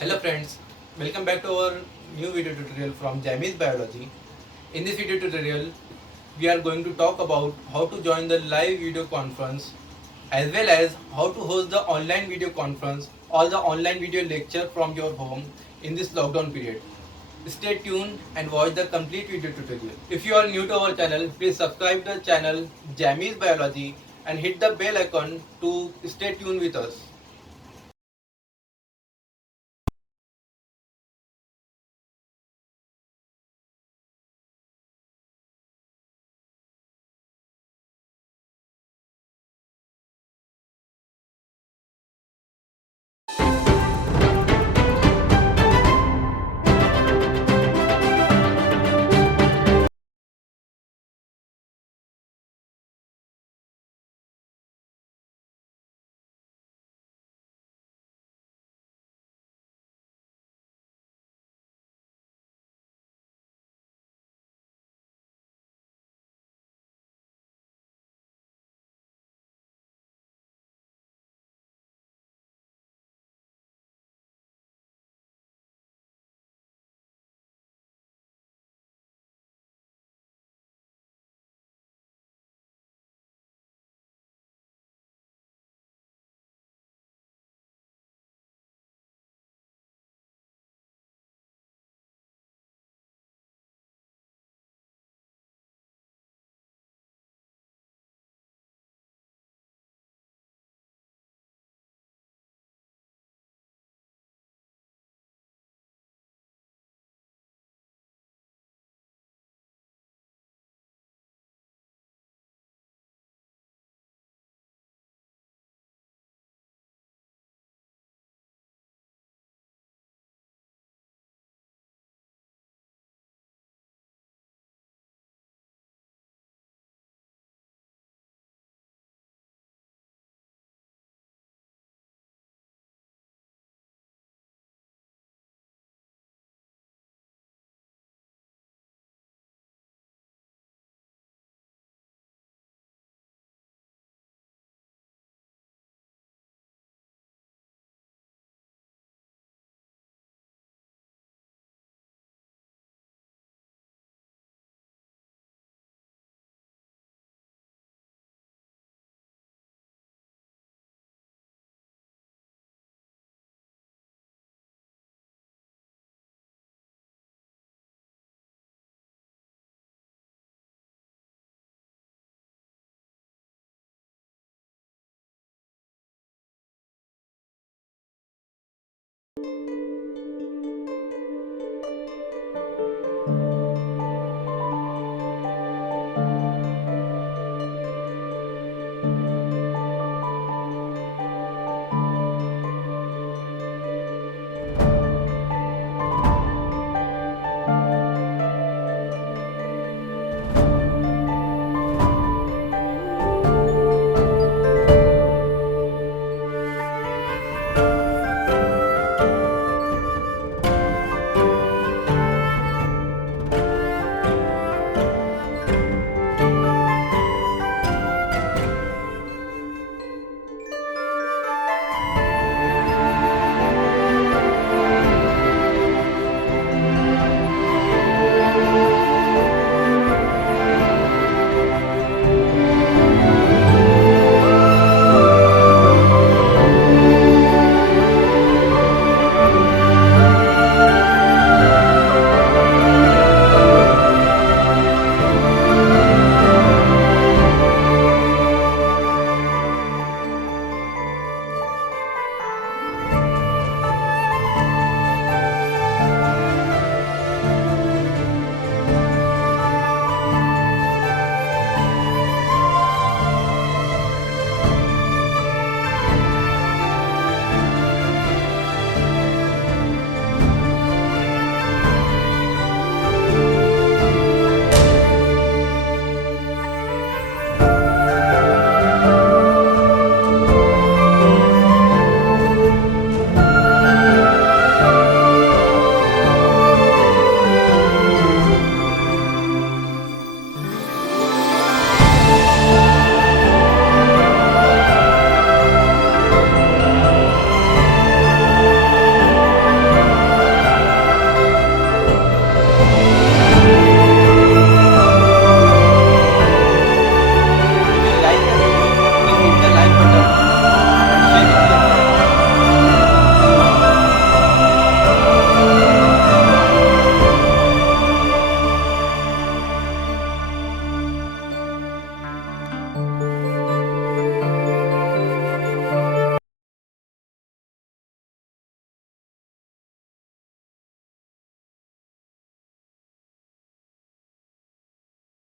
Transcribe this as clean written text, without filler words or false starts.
Hello friends, welcome back to our new video tutorial from Jamie's Biology. In this video tutorial, we are going to talk about how to join the live video conference as well as how to host the online video conference or the online video lecture from your home in this lockdown period. Stay tuned and watch the complete video tutorial. If you are new to our channel, please subscribe to the channel Jamie's Biology and hit the bell icon to stay tuned with us.